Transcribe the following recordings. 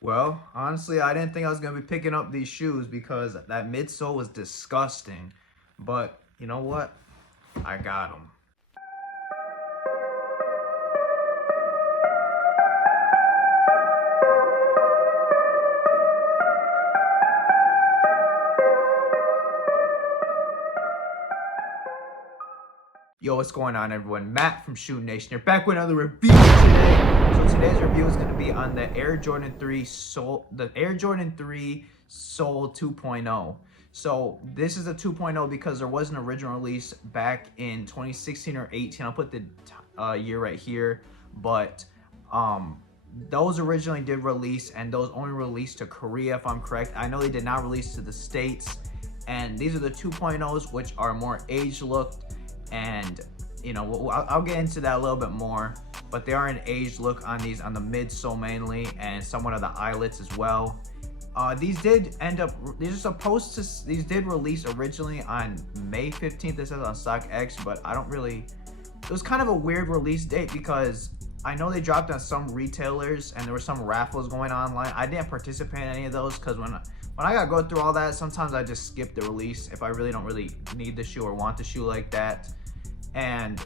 Well, honestly, I didn't think I was going to be picking up these shoes because that midsole was disgusting. But you know what? I got them. Yo, what's going on, everyone? Matt from Shoe Nation here, back with another review today. So today's review is going to be on the Air Jordan 3 Soul, the Air Jordan 3 Soul 2.0. So this is a 2.0 because there was an original release back in 2016 or 18. I'll put the year right here, but those originally did release, and those only released to Korea, if I'm correct. I know they did not release to the States, and these are the 2.0s, which are more age looked. And you know, I'll get into that a little bit more, but they are an aged look on these, on the midsole mainly, and somewhat of the eyelets as well. These did end up, these did release originally on May 15th. This says on StockX, but I don't really, it was kind of a weird release date because I know they dropped on some retailers and there were some raffles going on online. I didn't participate in any of those because when I gotta go through all that, sometimes I just skip the release if I really don't need the shoe or want the shoe like that. And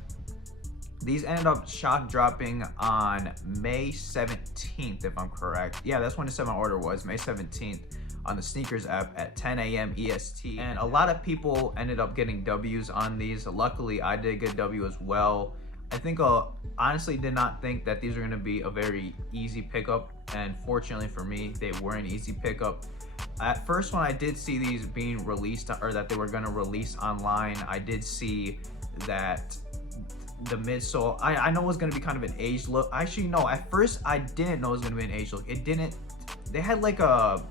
these ended up shock dropping on May 17th, if I'm correct. Yeah, that's when the 7 order was, May 17th, on the sneakers app at 10 a.m. EST. And a lot of people ended up getting W's on these. Luckily, I did get W as well. I think honestly did not think that these were gonna be a very easy pickup, and fortunately for me, they were an easy pickup. At first, when I did see these being released, or that they were gonna release online, I did see that the midsole, I know it was gonna be kind of an aged look. Actually, no, at first I didn't know it was gonna be an aged look. It didn't. They had like a,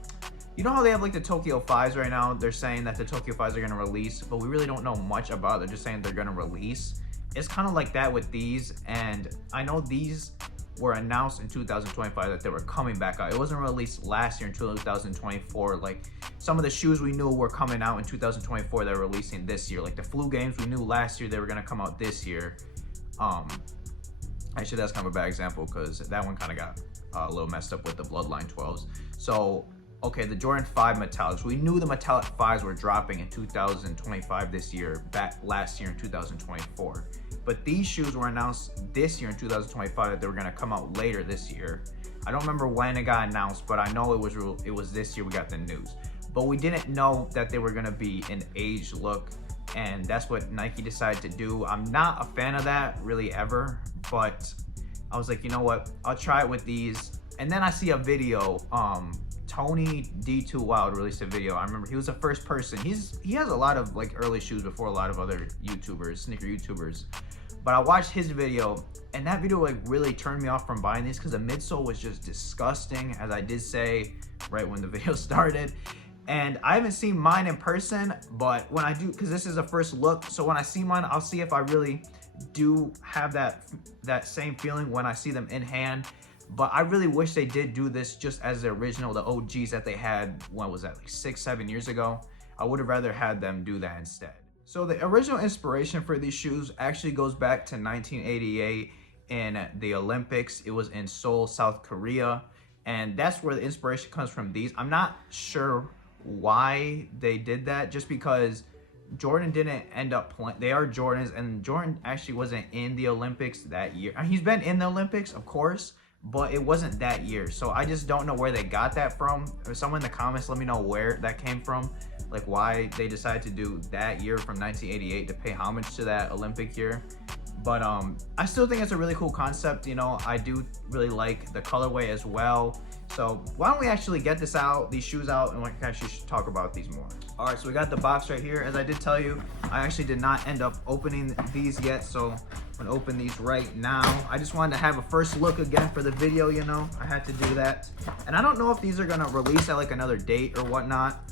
you know how they have like the Tokyo 5s right now? They're saying that the Tokyo 5s are gonna release, but we really don't know much about it. They're just saying they're gonna release. It's kind of like that with these, and I know these were announced in 2025 that they were coming back out. It wasn't released last year in 2024. Like some of the shoes we knew were coming out in 2024, they're releasing this year. Like the Flu Games, we knew last year they were gonna come out this year. Actually, that's kind of a bad example because that one kind of got a little messed up with the Bloodline 12s. So, okay, the Jordan 5 metallics. We knew the metallic 5s were dropping in 2025 this year, back last year in 2024. But these shoes were announced this year in 2025 that they were gonna come out later this year. I don't remember when it got announced, but I know it was this year we got the news. But we didn't know that they were gonna be an aged look, and that's what Nike decided to do. I'm not a fan of that really ever, but I was like, you know what? I'll try it with these. And then I see a video, Tony D2 Wild released a video. I remember he was the first person. He has a lot of like early shoes before a lot of other YouTubers, sneaker YouTubers. But I watched his video, and that video like really turned me off from buying these because the midsole was just disgusting, as I did say right when the video started. And I haven't seen mine in person, but when I do, because this is a first look, so when I see mine, I'll see if I really do have that same feeling when I see them in hand. But I really wish they did do this just as the original, the OGs that they had, when was that, like 6-7 years ago? I would have rather had them do that instead. So the original inspiration for these shoes actually goes back to 1988 in the Olympics. It was in Seoul, South Korea, and that's where the inspiration comes from these. I'm not sure why they did that, just because Jordan didn't end up playing. They are Jordans, and Jordan actually wasn't in the Olympics that year. He's been in the Olympics, of course, but it wasn't that year. So I just don't know where they got that from. Or someone in the comments, let me know where that came from, like why they decided to do that year from 1988 to pay homage to that Olympic year. But I still think it's a really cool concept. You know, I do really like the colorway as well. So why don't we actually get these shoes out, and we can actually talk about these more. All right, so we got the box right here. As I did tell you, I actually did not end up opening these yet, so I'm gonna open these right now. I just wanted to have a first look again for the video, you know, I had to do that. And I don't know if these are gonna release at like another date or whatnot.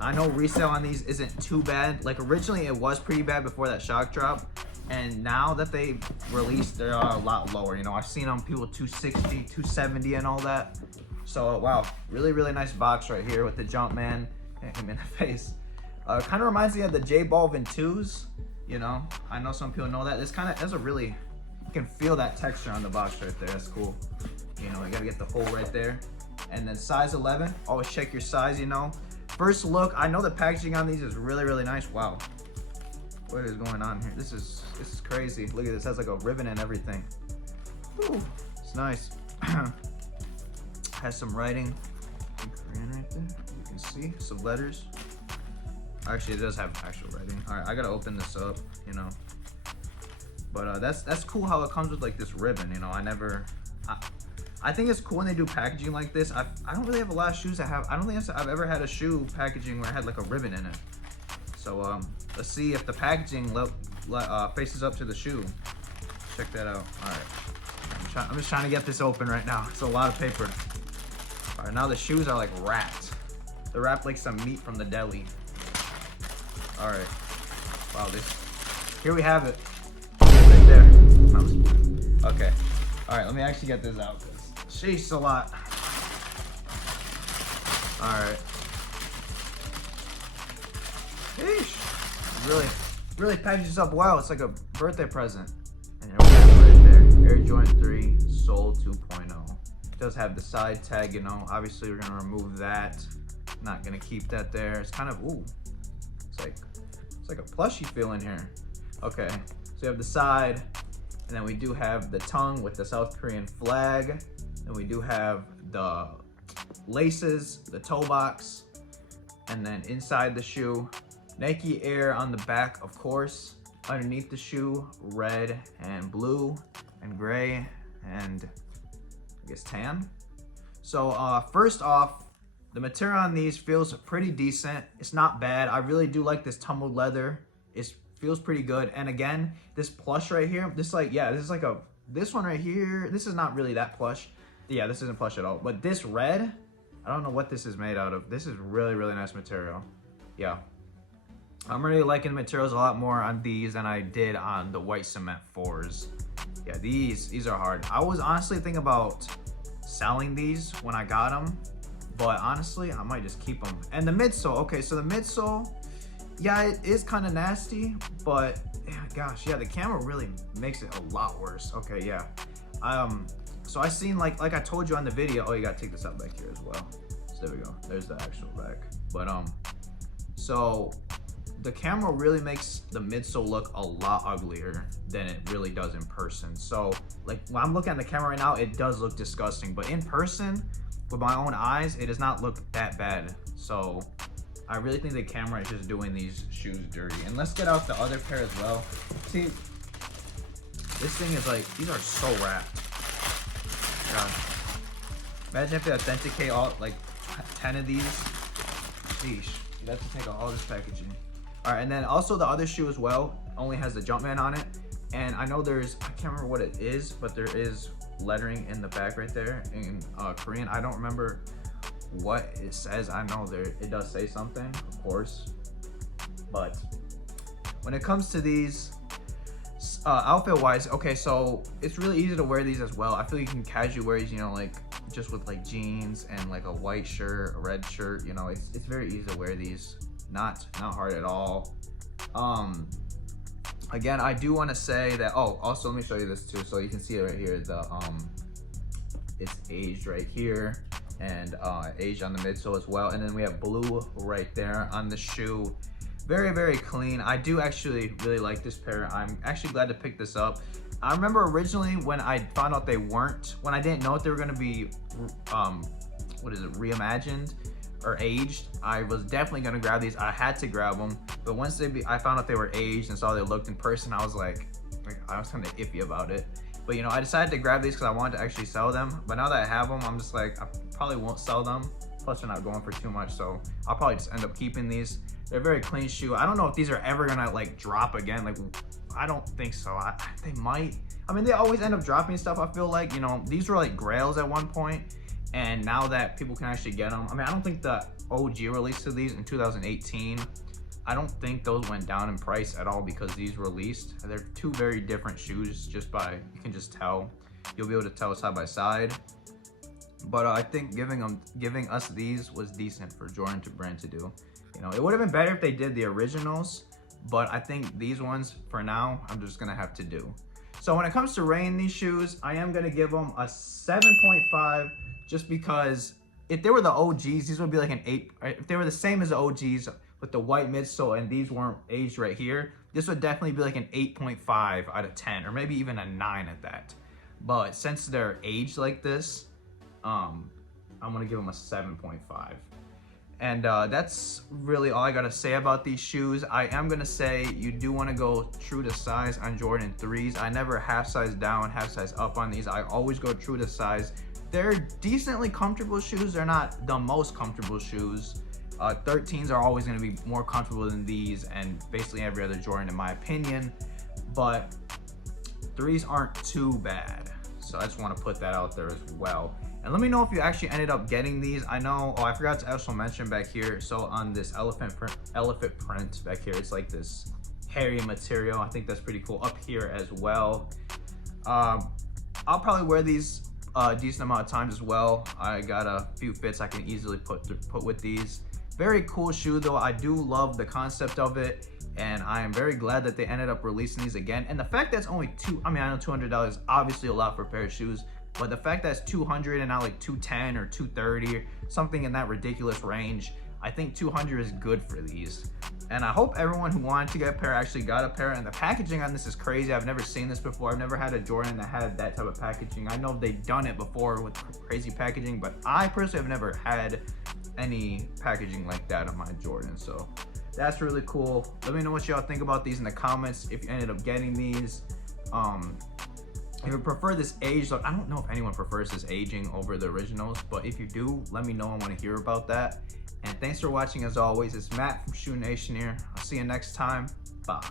I know resale on these isn't too bad. Like originally it was pretty bad before that shock drop, and now that they released, they're a lot lower. You know, I've seen on people 260, 270 and all that. So wow, really, really nice box right here with the Jumpman, hit him in the face. Kind of reminds me of the J Balvin 2s, you know. I know some people know that. This kind of has a really, you can feel that texture on the box right there. That's cool. You know, you gotta get the hole right there. And then size 11, always check your size, you know. First look, I know the packaging on these is really, really nice. Wow, what is going on here? This is crazy. Look at this, it has like a ribbon and everything. Whew, it's nice. Has some writing in Korean right there. You can see some letters. Actually, it does have actual writing. All right, I gotta open this up, you know. But that's cool how it comes with like this ribbon, you know. I think it's cool when they do packaging like this. I don't really have a lot of shoes that have. I don't think I've ever had a shoe packaging where I had like a ribbon in it. So let's see if the packaging faces up to the shoe. Check that out. All right, I'm just trying to get this open right now. It's a lot of paper. All right, now the shoes are like wrapped. They're wrapped like some meat from the deli. All right. Wow, here we have it. Right there. Okay. All right, let me actually get this out. Sheesh, a lot. All right. Sheesh. Really packages up well. It's like a birthday present. And here we have it right there. Air Jordan 3 Seoul 2.0. It does have the side tag, you know. Obviously, we're gonna remove that. Not gonna keep that there. It's kind of it's like a plushy feel in here. Okay, so we have the side, and then we do have the tongue with the South Korean flag. And we do have the laces, the toe box, and then inside the shoe, Nike Air on the back, of course. Underneath the shoe, red and blue and gray and I guess tan. So first off, the material on these feels pretty decent. It's not bad. I really do like this tumbled leather. It feels pretty good. And again, this plush right here, this one right here, this is not really that plush. Yeah, this isn't plush at all. But this red, I don't know what this is made out of. This is really, really nice material. Yeah. I'm really liking the materials a lot more on these than I did on the white cement 4s. Yeah, these are hard. I was honestly thinking about selling these when I got them, but honestly, I might just keep them. And the midsole, okay, so the midsole, yeah, it is kind of nasty, but gosh, yeah, the camera really makes it a lot worse. Okay, yeah. So I seen like I told you on the video. Oh, you gotta take this out back here as well. So there we go. There's the actual back. But so the camera really makes the midsole look a lot uglier than it really does in person. So like when I'm looking at the camera right now, it does look disgusting. But in person, with my own eyes, it does not look that bad. So I really think the camera is just doing these shoes dirty. And let's get out the other pair as well. See, this thing is like, these are so wrapped. God. Imagine if they authenticate all, like 10 of these. Sheesh, you'd have to take out all this packaging. All right, and then also the other shoe as well only has the Jumpman on it. And I know I can't remember what it is, but there is lettering in the back right there in Korean. I don't remember what it says. I know it does say something, of course. But when it comes to these, outfit wise, okay, so it's really easy to wear these as well. I feel you can casually wear these, you know, like just with like jeans and like a white shirt, a red shirt, you know, it's very easy to wear these. Not hard at all. Again, I do want to say that, also let me show you this too, so you can see it right here. It's aged right here, and aged on the midsole as well. And then we have blue right there on the shoe. Very, very clean. I do actually really like this pair. I'm actually glad to pick this up. I remember originally when I found out when I didn't know if they were gonna be, reimagined or aged, I was definitely gonna grab these. I had to grab them, but once I found out they were aged and saw they looked in person, I was like I was kind of iffy about it. But you know, I decided to grab these because I wanted to actually sell them. But now that I have them, I'm just like, I probably won't sell them. Plus, they're not going for too much, so I'll probably just end up keeping these. They're a very clean shoe. I don't know if these are ever gonna like drop again. Like, I don't think so. They might. I mean, they always end up dropping stuff. I feel like, you know, these were like grails at one point, and now that people can actually get them. I mean, I don't think the OG release of these in 2018, I don't think those went down in price at all because these released. They're two very different shoes. You can just tell. You'll be able to tell side by side. But I think giving us these was decent for Jordan brand to do. You know, it would have been better if they did the originals, but I think these ones, for now, I'm just gonna have to do. So when it comes to rating these shoes, I am gonna give them a 7.5 just because if they were the OGs, these would be like an 8. If they were the same as the OGs with the white midsole and these weren't aged right here, this would definitely be like an 8.5 out of 10, or maybe even a 9 at that. But since they're aged like this, I'm gonna give them a 7.5. And that's really all I gotta say about these shoes. I am gonna say you do wanna go true to size on Jordan 3s. I never half size down, half size up on these. I always go true to size. They're decently comfortable shoes. They're not the most comfortable shoes. 13s are always gonna be more comfortable than these and basically every other Jordan in my opinion. But 3s aren't too bad. So I just wanna put that out there as well. And let me know if you actually ended up getting these. I know, I forgot to also mention back here. So on this elephant print back here, it's like this hairy material. I think that's pretty cool. Up here as well. I'll probably wear these a decent amount of times as well. I got a few fits I can easily put with these. Very cool shoe though. I do love the concept of it. And I am very glad that they ended up releasing these again. And the fact that it's only I know $200 is obviously a lot for a pair of shoes. But the fact that it's $200 and not like $210 or $230 or something in that ridiculous range, I think $200 is good for these. And I hope everyone who wanted to get a pair actually got a pair. And the packaging on this is crazy. I've never seen this before. I've never had a Jordan that had that type of packaging. I know they've done it before with crazy packaging, but I personally have never had any packaging like that on my Jordan. So that's really cool. Let me know what y'all think about these in the comments if you ended up getting these. If you prefer this age look, I don't know if anyone prefers this aging over the originals, but if you do, let me know. I want to hear about that. And thanks for watching as always. It's Matt from Shoe Nation here. I'll see you next time. Bye.